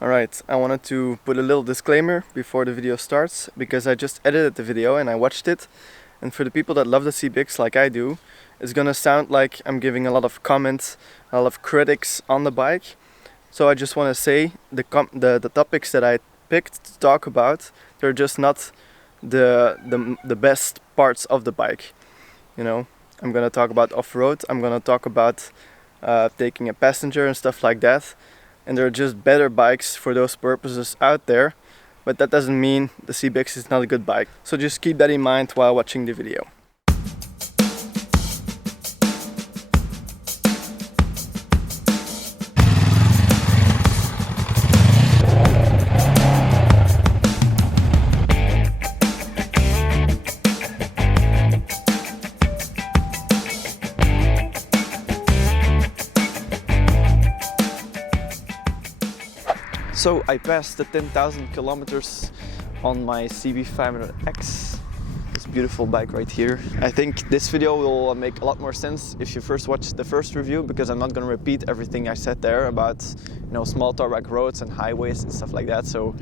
Alright, I wanted to put a little disclaimer before the video starts because I just edited the video and I watched it, and for the people that love the CB500X like I do, it's gonna sound like I'm giving a lot of comments, a lot of critics on the bike. So I just want to say the topics that I picked to talk about, they're just not the best parts of the bike. You know, I'm gonna talk about off-road, I'm gonna talk about taking a passenger and stuff like that. And there are just better bikes for those purposes out there, but that doesn't mean the CB500X is not a good bike. So just keep that in mind while watching the video. So I passed the 10,000 kilometers on my CB500X, this beautiful bike right here. I think this video will make a lot more sense if you first watch the first review, because I'm not going to repeat everything I said there about, you know, small tarmac roads and highways and stuff like that. So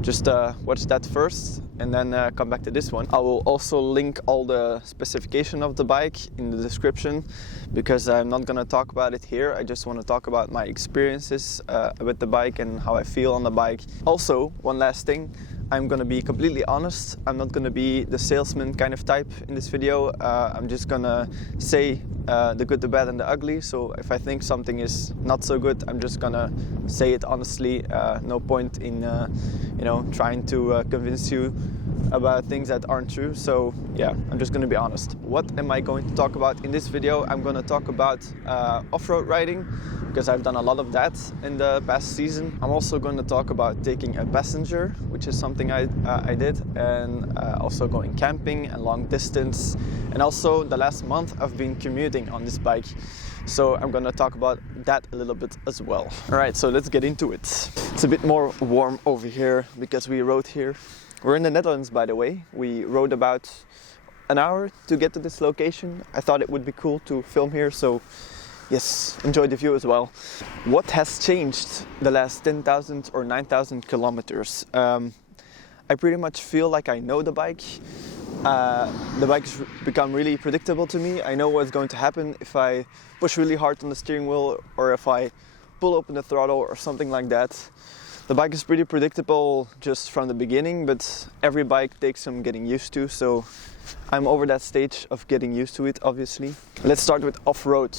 just watch that first and then come back to this one. I will also link all the specification of the bike in the description, because I'm not going to talk about it here. I just want to talk about my experiences with the bike and how I feel on the bike. Also, one last thing, I'm going to be completely honest. I'm not going to be the salesman kind of type in this video. I'm just going to say the good, the bad and the ugly. So if I think something is not so good, I'm just going to say it honestly. No point in you know, trying to convince you about things that aren't true. So yeah, I'm just going to be honest. What am I going to talk about in this video? I'm going to talk about off-road riding, because I've done a lot of that in the past season. I'm also going to talk about taking a passenger, which is something I did, and also going camping and long distance. And also the last month I've been commuting on this bike. So I'm going to talk about that a little bit as well. Alright, so let's get into it. It's a bit more warm over here because we rode here. We're in the Netherlands, by the way. We rode about an hour to get to this location. I thought it would be cool to film here, so yes, enjoy the view as well. What has changed the last 10,000 or 9,000 kilometers? I pretty much feel like I know the bike. The bike has become really predictable to me. I know what's going to happen if I push really hard on the steering wheel or if I pull open the throttle or something like that. The bike is pretty predictable just from the beginning, but every bike takes some getting used to, so I'm over that stage of getting used to it, obviously. Let's start with off-road,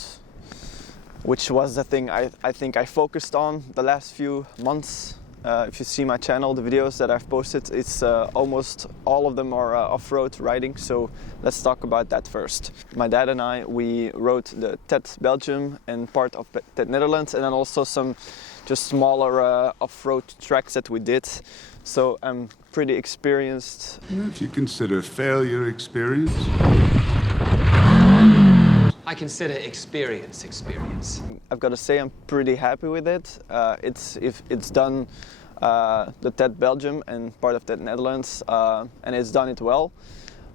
which was the thing I think I focused on the last few months. If you see my channel, the videos that I've posted, it's almost all of them are off-road riding, so let's talk about that first. My dad and I, we rode the TED Belgium and part of TED Netherlands, and then also some just smaller off-road tracks that we did. So I'm pretty experienced. If you consider failure experience? I consider experience. I've got to say I'm pretty happy with it. If it's done the TED Belgium and part of TED Netherlands, and it's done it well.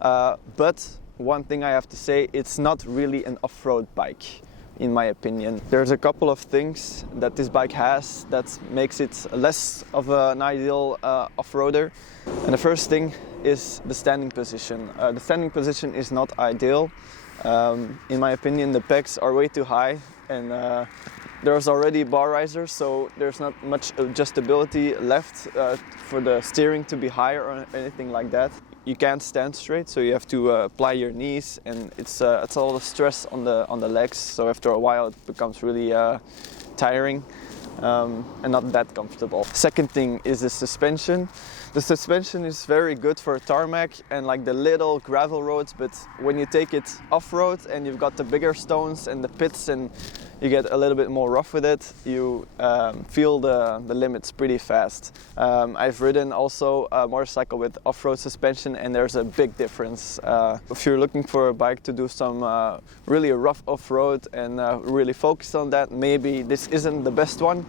But one thing I have to say, it's not really an off-road bike, in my opinion. There's a couple of things that this bike has that makes it less of an ideal off-roader. And the first thing is the standing position. The standing position is not ideal. In my opinion, the pegs are way too high, and there's already bar risers, so there's not much adjustability left for the steering to be higher or anything like that. You can't stand straight, so you have to apply your knees, and it's a lot of stress on the legs. So after a while, it becomes really tiring and not that comfortable. Second thing is the suspension. The suspension is very good for tarmac and like the little gravel roads, but when you take it off-road and you've got the bigger stones and the pits and you get a little bit more rough with it, you feel the limits pretty fast. I've ridden also a motorcycle with off-road suspension, and there's a big difference. If you're looking for a bike to do some really rough off-road and really focus on that, maybe this isn't the best one.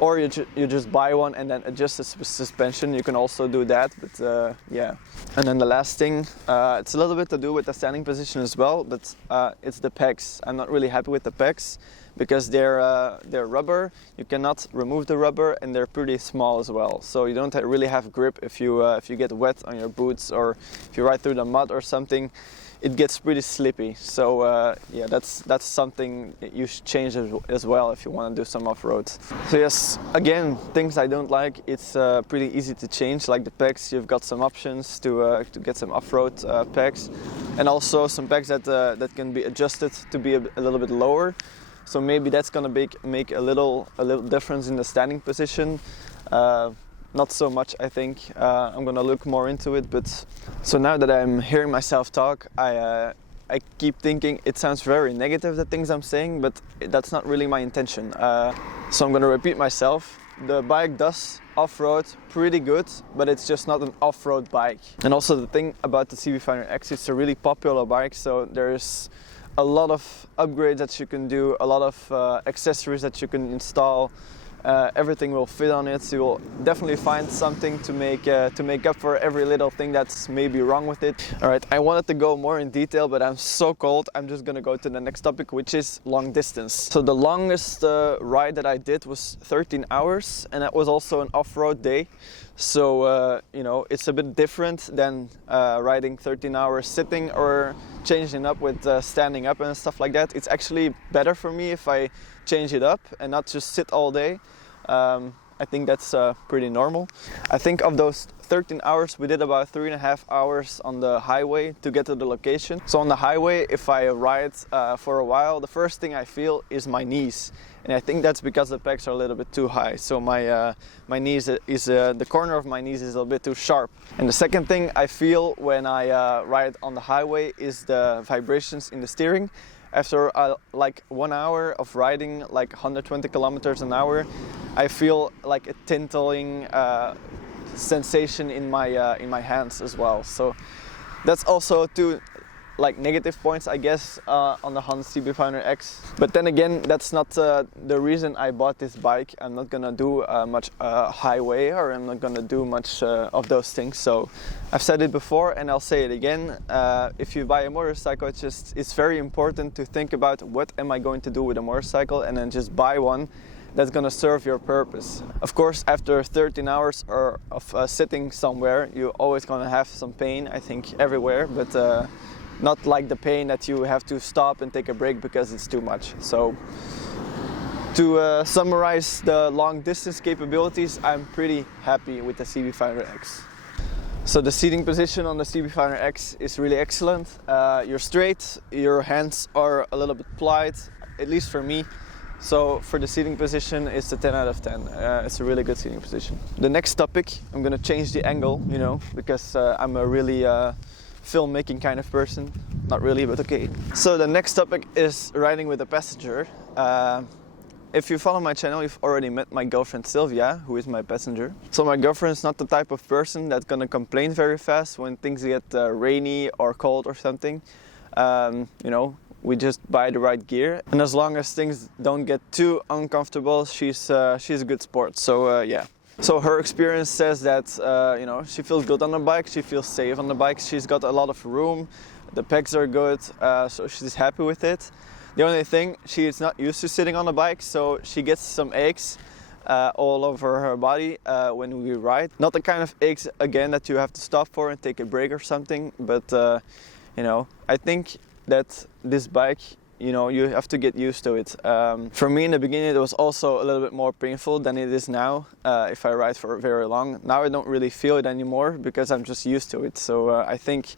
Or you just buy one and then adjust the suspension. You can also do that, but yeah. And then the last thing, it's a little bit to do with the standing position as well, but it's the pegs. I'm not really happy with the pegs because they're rubber. You cannot remove the rubber, and they're pretty small as well. So you don't really have grip if you get wet on your boots, or if you ride through the mud or something. It gets pretty slippy. So yeah, that's something you should change as well if you want to do some off-road. So yes, again, things I don't like. It's pretty easy to change, like the pegs. You've got some options to get some off-road pegs, and also some pegs that can be adjusted to be a little bit lower. So maybe that's gonna make a little difference in the standing position. Not so much, I think. I'm gonna look more into it, but so now that I'm hearing myself talk, I keep thinking it sounds very negative, the things I'm saying, but that's not really my intention. So I'm gonna repeat myself. The bike does off-road pretty good, but it's just not an off-road bike. And also the thing about the CB500X, it's a really popular bike, so there's a lot of upgrades that you can do, a lot of accessories that you can install. Everything will fit on it, so you will definitely find something to make up for every little thing that's maybe wrong with it. Alright, I wanted to go more in detail, but I'm so cold. I'm just gonna go to the next topic, which is long distance. So the longest ride that I did was 13 hours, and that was also an off-road day. So you know, it's a bit different than riding 13 hours sitting or changing up with standing up and stuff like that. It's actually better for me if I change it up and not just sit all day. I think that's pretty normal. I think of those 13 hours, we did about 3.5 hours on the highway to get to the location. So on the highway, if I ride for a while, the first thing I feel is my knees. And I think that's because the pegs are a little bit too high. So my knees the corner of my knees is a little bit too sharp. And the second thing I feel when I ride on the highway is the vibrations in the steering. After like 1 hour of riding like 120 kilometers an hour, I feel like a tinkling sensation in my hands as well. So that's also two like negative points, I guess, on the Honda CB500X. But then again, that's not the reason I bought this bike. I'm not gonna do much highway, or I'm not gonna do much of those things. So I've said it before and I'll say it again. If you buy a motorcycle, it's very important to think about what am I going to do with a motorcycle, and then just buy one that's gonna serve your purpose. Of course, after 13 hours of sitting somewhere, you're always gonna have some pain, I think, everywhere, but not like the pain that you have to stop and take a break because it's too much. So to summarize the long distance capabilities, I'm pretty happy with the CB500X. So the seating position on the CB500X is really excellent. You're straight, your hands are a little bit plied, at least for me. So for the seating position, it's a 10 out of 10. It's a really good seating position. The next topic, I'm gonna change the angle, you know, because I'm a really filmmaking kind of person. Not really, but okay. So the next topic is riding with a passenger. If you follow my channel, you've already met my girlfriend Sylvia, who is my passenger. So my girlfriend is not the type of person that's gonna complain very fast when things get rainy or cold or something. You know, we just buy the right gear, and as long as things don't get too uncomfortable, she's a good sport. So yeah. So her experience says that you know, she feels good on the bike, she feels safe on the bike, she's got a lot of room, the pegs are good, so she's happy with it. The only thing, she is not used to sitting on the bike, so she gets some aches all over her body when we ride. Not the kind of aches, again, that you have to stop for and take a break or something, but you know, I think that this bike, you know, you have to get used to it. For me in the beginning, it was also a little bit more painful than it is now if I ride for very long. Now I don't really feel it anymore because I'm just used to it. So I think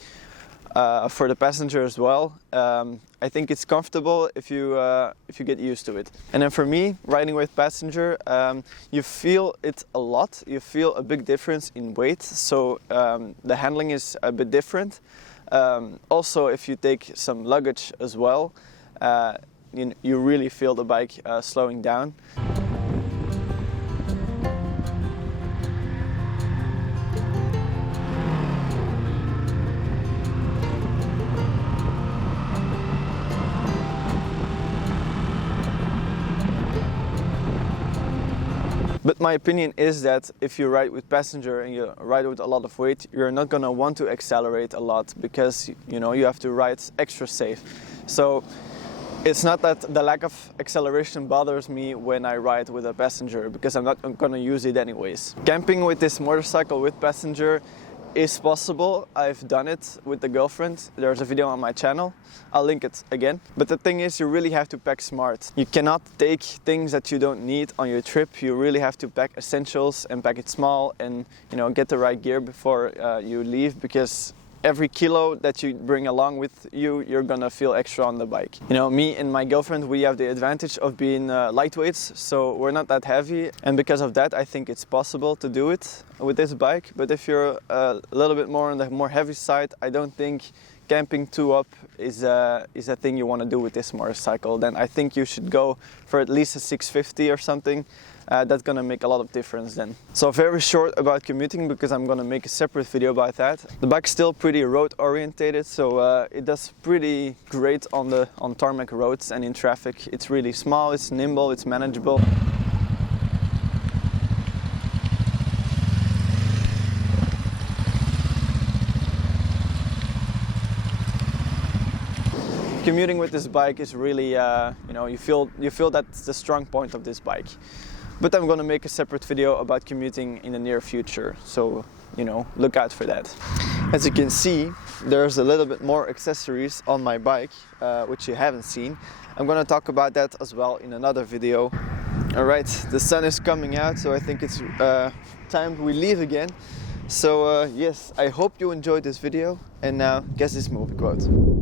for the passenger as well, I think it's comfortable if you get used to it. And then for me, riding with passenger, you feel it a lot. You feel a big difference in weight. So the handling is a bit different. Also, if you take some luggage as well, you really feel the bike slowing down. But my opinion is that if you ride with passenger and you ride with a lot of weight, you're not gonna want to accelerate a lot because you know you have to ride extra safe. So It's not that the lack of acceleration bothers me when I ride with a passenger, because I'm not gonna use it anyways. Camping with this motorcycle with passenger is possible. I've done it with the girlfriend. There's a video on my channel. I'll link it again. But the thing is, you really have to pack smart. You cannot take things that you don't need on your trip. You really have to pack essentials and pack it small, and get the right gear before you leave, because every kilo that you bring along with you, you're gonna feel extra on the bike. Me and my girlfriend, we have the advantage of being lightweights, so we're not that heavy, and because of that, I think it's possible to do it with this bike. But if you're a little bit more on the more heavy side, I don't think camping 2 up is a thing you want to do with this motorcycle. Then I think you should go for at least a 650 or something. That's gonna make a lot of difference then. So very short about commuting, because I'm gonna make a separate video about that. The bike's still pretty road orientated, so it does pretty great on tarmac roads and in traffic. It's really small, it's nimble, it's manageable. Commuting with this bike is really, you feel that's the strong point of this bike. But I'm gonna make a separate video about commuting in the near future, so look out for that. As you can see, there's a little bit more accessories on my bike, which you haven't seen. I'm gonna talk about that as well in another video. Alright, the sun is coming out, so I think it's time we leave again. So yes, I hope you enjoyed this video, and now guess this movie quote.